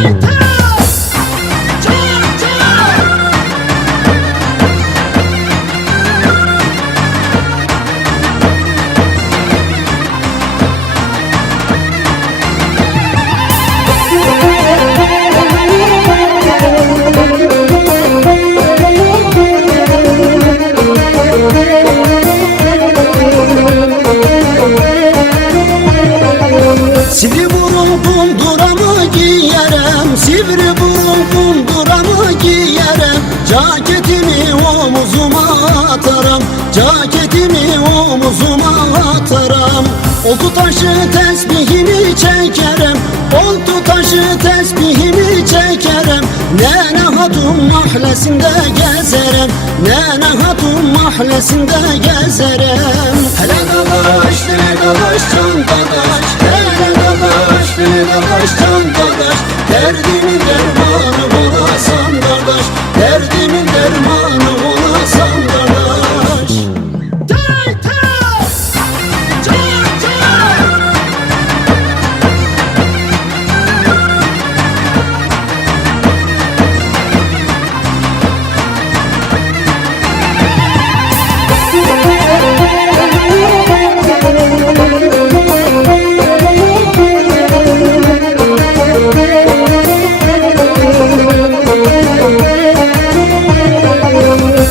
Sivri Ceketimi omuzuma atarım Ceketimi omuzuma atarım Oltu taşı tesbihimi çekerem Oltu taşı tesbihimi çekerem Nene hatun mahallesinde gezerem Nene hatun mahallesinde gezerem Hele dalaş, hele dalaş, can dalaş Hele dalaş, hele dalaş, can dalaş Derdimin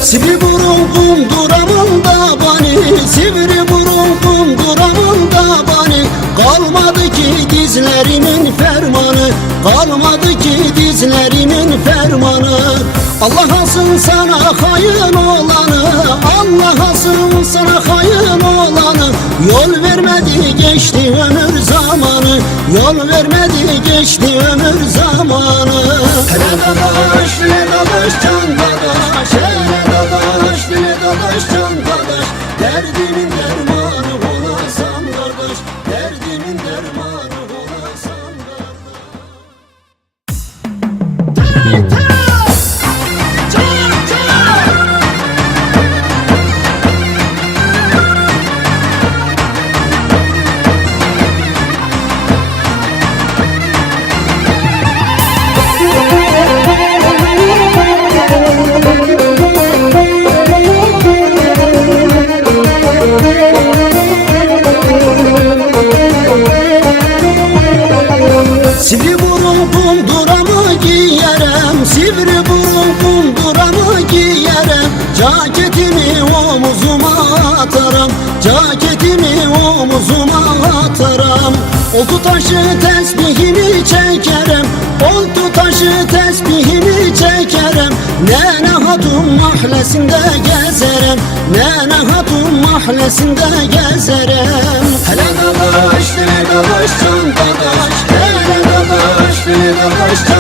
Sivri burun kunduramın da bani. Sivri burun kunduramın da bani. Kalmadı ki dizlerimin fermanı. Kalmadı ki dizlerimin fermanı. Allah asın sana hayın olanı. Allah asın sana hayın olanı. Yol vermedi geçti ömür zamanı. Yol vermedi geçti ömür zamanı. Hele dalaş, hele dalaş, can Derdimin Ceketimi omuzuma atarım Ceketimi omuzuma atarım Oltu taşı tesbihimi çekerem Oltu taşı tesbihimi çekerem Nene hatun mahallesinde gezerem Nene hatun mahallesinde gezerem Hele dalaş, hele dalaş, can dalaş Hele dalaş, hele dalaş, can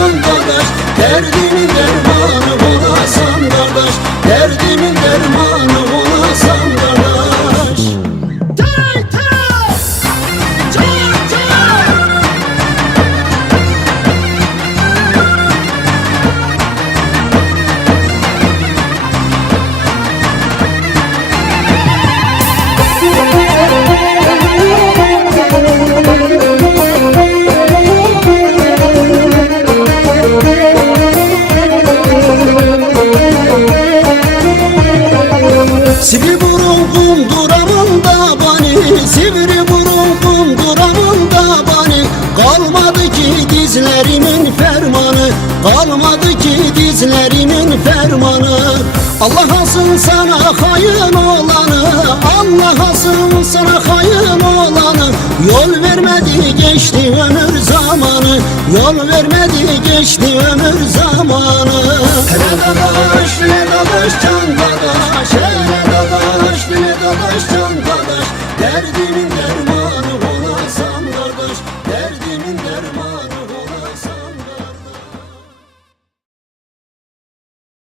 dizlerimin fermanı Kalmadı ki dizlerimin fermanı. Allah asın sana hayın olanı Allah asın sana hayın olanı. Yol vermedi geçti ömür zamanı Yol vermedi geçti ömür zamanı